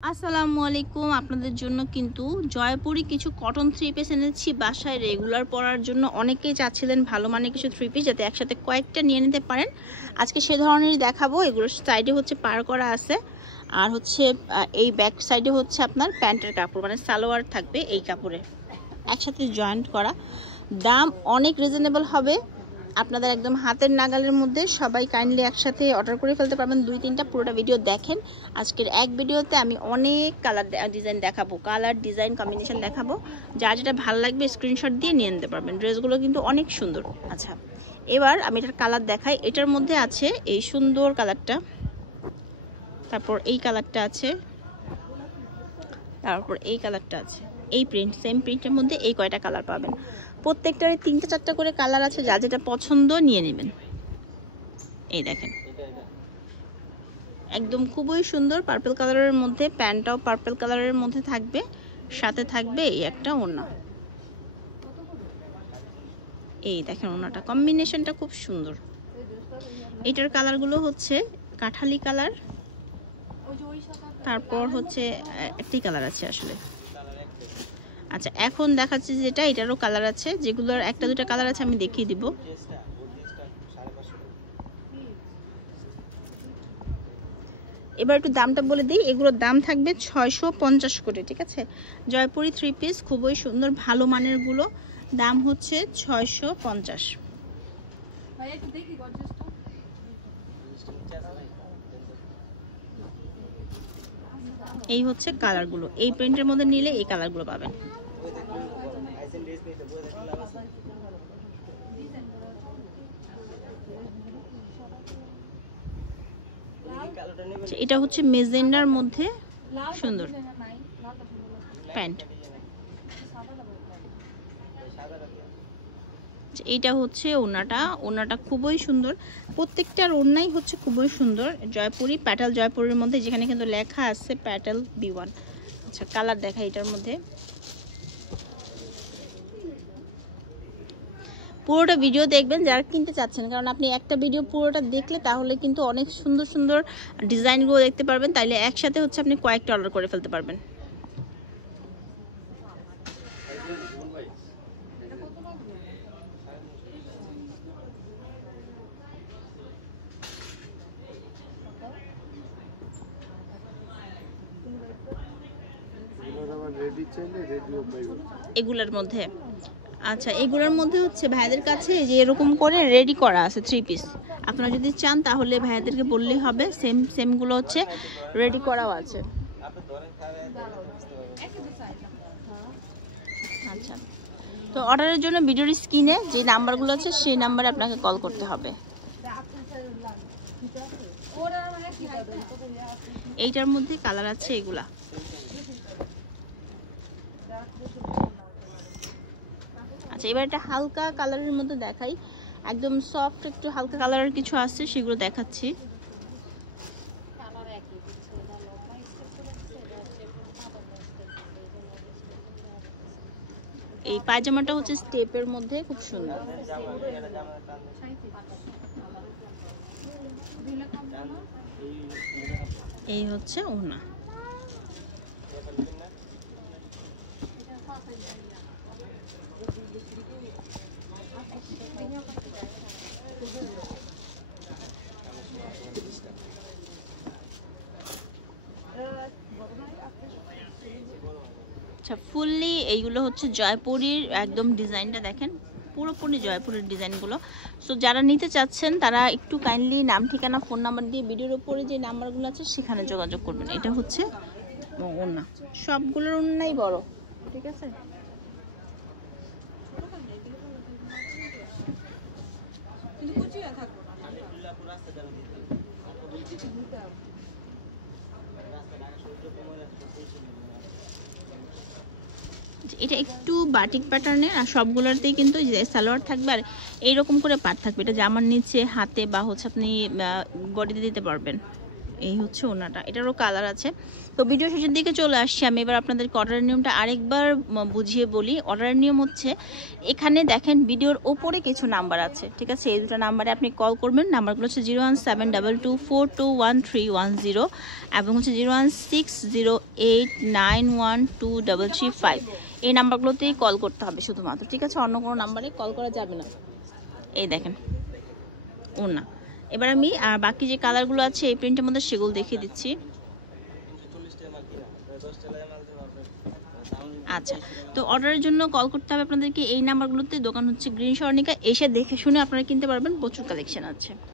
আসসালামু আলাইকুম। আপনাদের জন্য কিন্তু জয়পুরি কিছু কটন থ্রি পিস এনেছি বাসায় রেগুলার পরার জন্য। অনেকেই চাচ্ছিলেন ভালো মানের কিছু থ্রি পিস যাতে একসাথে কয়েকটা নিয়ে নিতে পারেন। আজকে সে ধরনেরই দেখাবো। এগুলোর সাইডে হচ্ছে পার করা আছে, আর হচ্ছে এই ব্যাক সাইডে হচ্ছে আপনার প্যান্টের কাপড়, মানে সালোয়ার থাকবে এই কাপড়ে একসাথে জয়েন্ট করা। দাম অনেক রিজনেবল হবে, আপনাদের একদম হাতের নাগালের মধ্যে। সবাই কাইন্ডলি একসাথে অর্ডার করে ফেলতে পারবেন। 2-3টা পুরোটা ভিডিও দেখেন। আজকের এক ভিডিওতে আমি অনেক কালার ডিজাইন দেখাবো, কালার ডিজাইন কম্বিনেশন দেখাবো। যার যেটা ভালো লাগবে স্ক্রিনশট দিয়ে নিয়ে নিতে পারবেন। ড্রেসগুলো কিন্তু অনেক সুন্দর। আচ্ছা, এবার আমি এটার কালার দেখাই। এটার মধ্যে আছে এই সুন্দর কালারটা, তারপর এই কালারটা আছে, তারপর এই কালারটা আছে। এই প্রিন্ট, সেম প্রিন্টের মধ্যে এই কয়টা কালার পাবেন। প্রত্যেকটারে 3-4টা করে কালার আছে, যা যেটা পছন্দ নিয়ে নেবেন। এই দেখেন, একদম খুবই সুন্দর পার্পল কালারের মধ্যে, প্যান্টটাও পার্পল কালারের মধ্যে থাকবে, সাথে থাকবে এই একটা ওড়না। এই দেখেন ওড়নাটা, কম্বিনেশনটা খুব সুন্দর। এটার কালারগুলো হচ্ছে কাঠালি কালার, তারপর হচ্ছে একটি কালার আছে আসলে। আচ্ছা, এখন দেখাচ্ছি যেটা, এটারও কালার আছে, যেগুলোর 1-2টা কালার আছে আমি দেখিয়ে দিব। এবার একটু দামটা বলে দিই। এগুলোর দাম থাকবে 650 করে, ঠিক আছে। জয়পুরি থ্রি পিস খুবই সুন্দর, ভালো মানের গুলো, দাম হচ্ছে 650। এই হচ্ছে কালারগুলো, এই প্রিন্টের মধ্যে নিলে এই কালারগুলো পাবেন। এটা হচ্ছে মেজেন্ডার মধ্যে সুন্দর প্যান্ট। এইটা হচ্ছে ওড়নাটা, ওড়নাটা খুবই সুন্দর। প্রত্যেকটার ওড়নাই হচ্ছে খুবই সুন্দর। জয়পুরি প্যাটেল, জয়পুরের মধ্যে যেখানে কিন্তু লেখা আছে প্যাটেল B1। আচ্ছা, কালার দেখা এটার মধ্যে। পুরোটা ভিডিও দেখবেন যারা কিনতে চাচ্ছেন, কারণ আপনি একটা ভিডিও পুরোটা দেখলে তাহলে কিন্তু অনেক সুন্দর সুন্দর ডিজাইনগুলো দেখতে পারবেন। তাইলে একসাথে হচ্ছে আপনি কয়েকটা অর্ডার করে ফেলতে পারবেন। এগুলোর মধ্যে, আচ্ছা, এগুলোর মধ্যে হচ্ছে ভাইয়াদের কাছে যে এরকম করে রেডি করা আছে থ্রি পিস। আপনারা যদি চান তাহলে ভাইয়াদেরকে বললেই হবে, সেমগুলো হচ্ছে রেডি করাও আছে। আচ্ছা, তো অর্ডারের জন্য ভিডিওর স্ক্রিনে যে নাম্বারগুলো আছে সেই নাম্বারে আপনাকে কল করতে হবে। এইটার মধ্যে কালার আছে এগুলা। আচ্ছা, এবার একটা হালকা কালারের মধ্যে দেখাই, একদম সফট একটু হালকা কালারের কিছু আছে, সেগুলো দেখাচ্ছি। এই পায়জামাটা হচ্ছে স্টেপের মধ্যে, খুব সুন্দর। এই হচ্ছে ওড়না। আচ্ছা, ফুললি এইগুলো হচ্ছে জয়পুরীর একদম ডিজাইনটা দেখেন, পুরোপুরি জয়পুরের ডিজাইনগুলো। সো যারা নিতে চাচ্ছেন তারা একটু কাইন্ডলি নাম, ঠিকানা, ফোন নাম্বার দিয়ে ভিডিওর উপরে যে নাম্বারগুলো আছে সেখানে যোগাযোগ করবেন। এটা হচ্ছে ওড়না, সবগুলোর ওড়নাই বড়, ঠিক আছে। এটা একটু বাটিক প্যাটার্নের, আর সবগুলোতেই কিন্তু সালোয়ার থাকবে আর এইরকম করে পাট থাকবে। এটা জামার নিচে, হাতে বা হচ্ছে আপনি বডিতে দিতে পারবেন। এই হচ্ছে ওনাটা, এটারও কালার আছে। তো ভিডিও শেষের দিকে চলে আসছি, আমি এবার আপনাদেরকে অর্ডারের নিয়মটা আরেকবার বুঝিয়ে বলি। অর্ডারের নিয়ম হচ্ছে, এখানে দেখেন ভিডিওর ওপরে কিছু নাম্বার আছে, ঠিক আছে? এই দুটো নাম্বারে আপনি কল করবেন। নাম্বারগুলো হচ্ছে 01722421310 এবং হচ্ছে 01608912335। এই নাম্বারগুলোতেই কল করতে হবে শুধুমাত্র, ঠিক আছে? অন্য কোনো নাম্বারে কল করা যাবে না। এই দেখেন ওনা। এবার আমি বাকি যে কালারগুলো আছে এই প্রিন্টের মধ্যে সেগুলো দেখিয়ে দিচ্ছি। আচ্ছা, তো অর্ডারের জন্য কল করতে হবে আপনাদেরকে এই নাম্বারগুলোতে। দোকান হচ্ছে গ্রিন স্বর্ণিকা, এসে দেখে শুনে আপনারা কিনতে পারবেন, প্রচুর কালেকশন আছে।